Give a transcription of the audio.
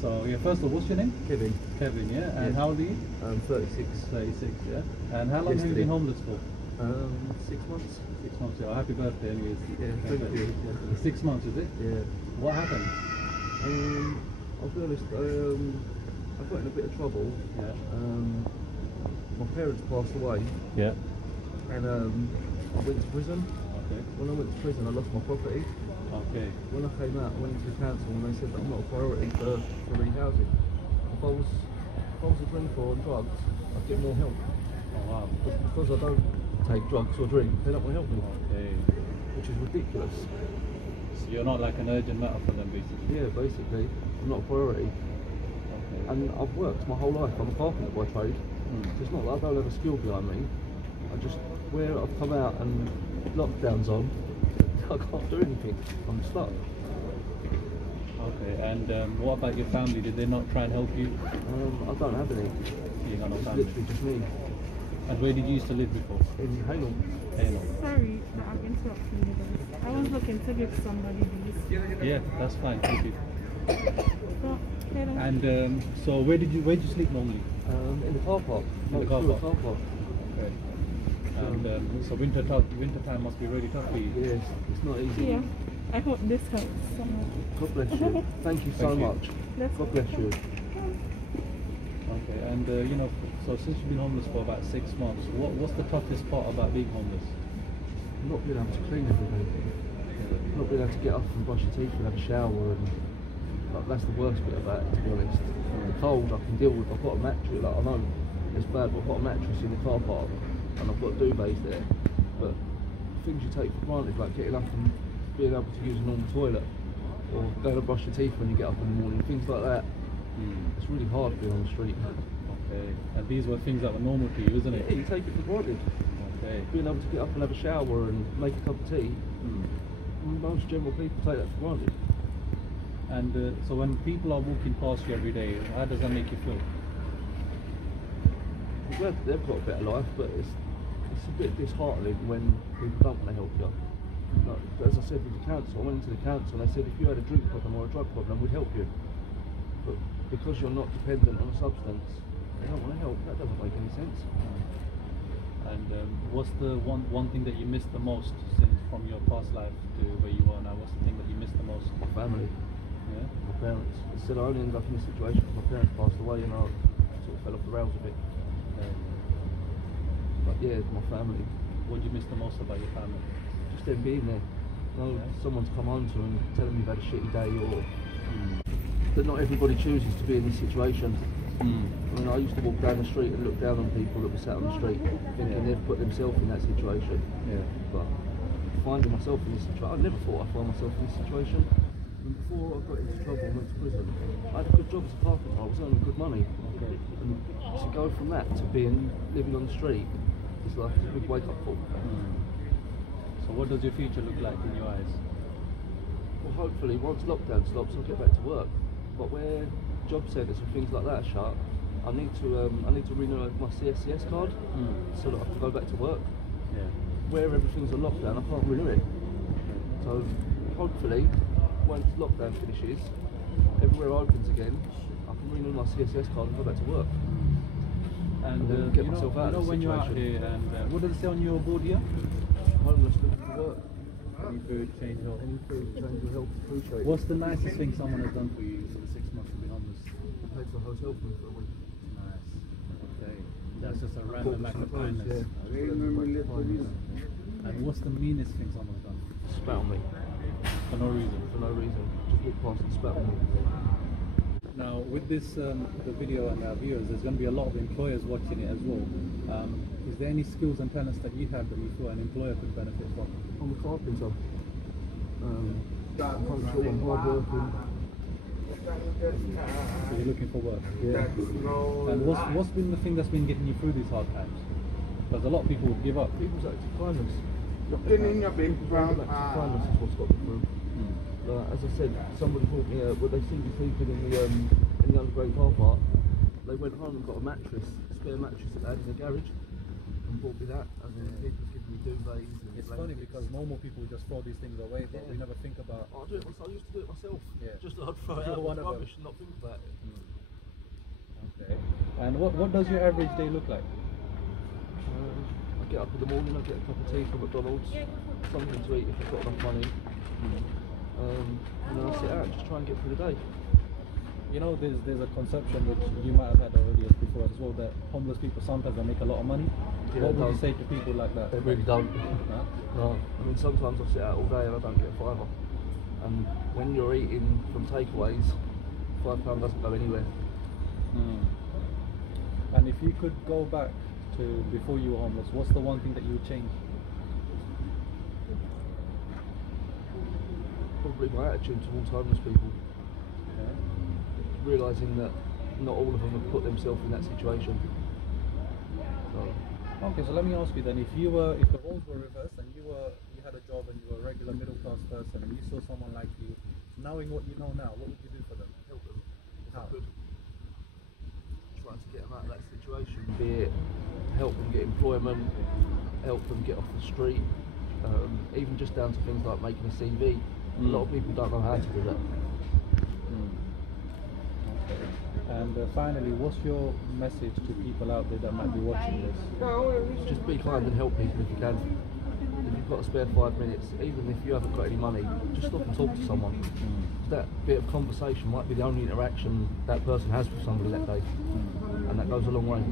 So, yeah, first of all, what's your name? Kevin. Kevin, yeah? And how old are you? 36. 36, yeah? And how long have you been homeless for? 6 months. 6 months, yeah. Happy birthday, anyways. Yeah, thank you. Yeah. 6 months, is it? Yeah. What happened? I'll be honest, I got in a bit of trouble. Yeah. My parents passed away. Yeah. And I went to prison. Okay. When I went to prison, I lost my property. Okay. When I came out, I went to the council and they said that I'm not a priority for rehousing. If I was a drinker on drugs, I'd get more help. Oh, wow. But because I don't take drugs or drink, they don't want to help me. Okay. Which is ridiculous. So you're not like an urgent matter for them, basically? Yeah, basically. I'm not a priority. Okay. And I've worked my whole life. I'm a carpenter by trade. So it's not that I don't have a skill behind me. I just, where I've come out and lockdown's on, I can't do anything. I'm stuck. Okay, and what about your family? Did they not try and help you? I don't have any. You got no It's family? literally just me. And where did you used to live before? In Halo. Sorry that I'm interrupting you guys. I was looking to give somebody these. Yeah, that's fine, thank you. But they don't. And so where did you sleep normally? In the car park. In the car park? Okay. And so winter time must be really tough for you. Yes, it's not easy. Yeah. I hope this helps somehow. God bless you. Thank you so much. God bless you. Okay, and you know, so since you've been homeless for about 6 months, what's the toughest part about being homeless? Not being able to clean every day. Not being able to get up and brush your teeth and have a shower, and like, that's the worst bit about it, to be honest. The cold I can deal with. I've got a mattress. Like, I know it's bad, but I've got a mattress in the car park, and I've got duvets there. But things you take for granted, like getting up and being able to use a normal toilet, or going to brush your teeth when you get up in the morning, things like that. It's really hard being on the street. Okay, and these were things that were normal to you, isn't it? Yeah, you take it for granted. Okay. Being able to get up and have a shower and make a cup of tea, most general people take that for granted. And so when people are walking past you every day, how does that make you feel? I'm glad that they've got a better life, but it's a bit disheartening when people don't want to help you. Like, as I said with the council, I went into the council and they said if you had a drink problem or a drug problem, we'd help you. But because you're not dependent on a substance, they don't want to help. That doesn't make any sense. And what's the one thing that you miss the most since from your past life to where you are now? What's the thing that you miss the most? My family. Yeah? My parents. I said I only ended up in this situation because my parents passed away and I sort of fell off the rails a bit. But yeah, my family. What do you miss the most about your family? Just them being there. Someone to come home to and tell them you've had a shitty day, or that not everybody chooses to be in this situation. I mean, I used to walk down the street and look down on people that were sat on the street thinking they've put themselves in that situation. But finding myself in this situation, I never thought I'd find myself in this situation. And before I got into trouble and went to prison, I had a good job as a carpenter. I was earning good money. And to go from that to living on the street, it's like a big wake-up call. So what does your future look like in your eyes? Well, hopefully once lockdown stops, I'll get back to work. But where job centres and things like that are shut, I need to renew my CSCS card so that I can go back to work. Where everything's on lockdown, I can't renew it. So hopefully, once lockdown finishes, everywhere opens again, I can renew my CSCS card and go back to work. And get myself out of the when you're out situation. here, and what does it say on your board here? Homeless, looking for work. Any food, change health. Any food, change your health, appreciate it. What's the nicest thing someone has done for you for the 6 months you've been homeless? I paid for a hotel for me for a week. Nice. Okay. That's just a random act of kindness. Yeah. And what's the meanest thing someone's done? Spat on me. For no reason? For no reason. Just walked past and spat on me. Now, with this, the video and our viewers, there's going to be a lot of employers watching it as well. Is there any skills and talents that you have that you feel an employer could benefit from? I'm a carpenter. I'm hard working. So you're looking for work? Yeah. And what's been the thing that's been getting you through these hard times? Because a lot of people would give up. People's active kindness. Kindness is what's got me through. As I said, somebody brought me when they see me sleeping in the underground car park, they went home and got a mattress, a spare mattress that they had in the garage, and bought me that, and then people's giving me duvets. And It's funny blankets. because normal people just throw these things away, but we never think about. I do it myself. I used to do it myself. Yeah. Just I'd throw it You're out one with of them. rubbish and not think about it. Okay. And what does your average day look like? I get up in the morning, I get a cup of tea from McDonald's, something to eat if I've got enough money, and then I sit out and just try and get through the day. You know, there's a conception which you might have had already before as well, that homeless people sometimes they make a lot of money. Yeah, What would they you say to people like that? They really don't. Huh? No. I mean, sometimes I sit out all day and I don't get a fiver. And when you're eating from takeaways, £5 doesn't go anywhere. And if you could go back to before you were homeless, what's the one thing that you would change? Probably my attitude towards homeless people. Okay. Realising that not all of them have put themselves in that situation. So, Okay, so let me ask you then, if the roles were reversed and you had a job and you were a regular middle class person and you saw someone like you, knowing what you know now, what would you do for them? help them if How? I could. Try to get them out of that situation. Be it help them get employment, help them get off the street, even just down to things like making a CV. A lot of people don't know how to do that. Okay. And finally, what's your message to people out there that might be watching this? Just be kind and help people if you can. If you've got a spare 5 minutes, even if you haven't got any money, just stop and talk to someone. That bit of conversation might be the only interaction that person has with somebody that day, and that goes a long way.